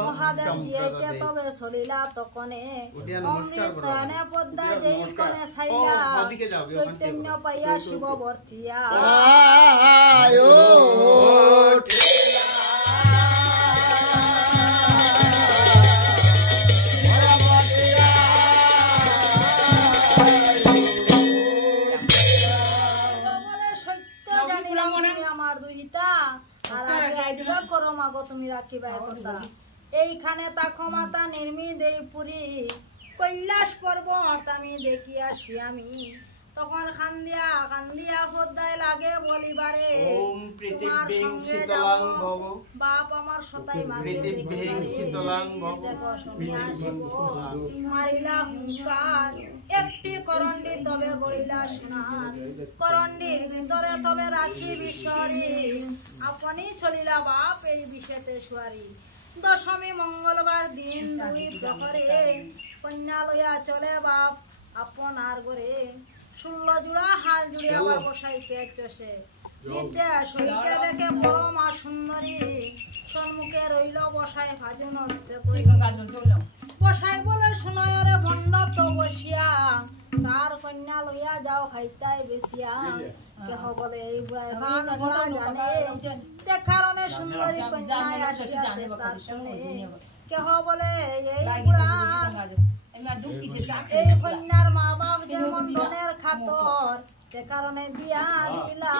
মহাদেব জিয়াইতে তবে চলিলা তকনে অমৃতনে পদ্মা যেই কনে ছাইলা চৈতন্য পাইয়া শিব বর্তিয়া সত্য জানিলাম তুমি আমার দুহিতা আর আগে আইডিয়া করো মাগো তুমি রাখিবা কথা এইখানে তাকো মাতা নির্মিত এই পুরী কৈলাস পর্বত আমি দেখি আসি আমি তখন কান্দিয়া কান্দিয়া পদ্মায় লাগে বলিবারে তোমার সঙ্গে যাব বাপ আমার সতাই মাঝে দেখো শুনিয়া শিব মারিলা হুঙ্কার একটি করণ্ডি তবে গড়িলা সোনার করণ্ডির ভিতরে তবে রাখি বিশ্বরি আপনি চলিলা বাপ এই বিষেতে সুয়ারি দশমী মঙ্গলবার দিন দুই প্রহরে কন্যা লইয়া চলে বাপ আপনার ঘরে 16 জোড়া হাল জুড়ে আবার বসাইতে চষে বিদ্যা শরীরে দেখে বড় মা সুন্দরী সম্মুখে রইল বসাই ভাজুন বসাই বলে শুনয় রে ভণ্ড তো বসিয়া তার কন্যা লইয়া যাও খাইতাই বেশিয়া কেহ বলে এই বুড়াই ভান ভরা জানে সে কারণে সুন্দরী কন্যায় আসিয়াছে তার শুনে কেহ বলে এই বুড়া এই কন্যার মা বাপ যে মন্দনের খাতর সে কারণে দিয়া দিলা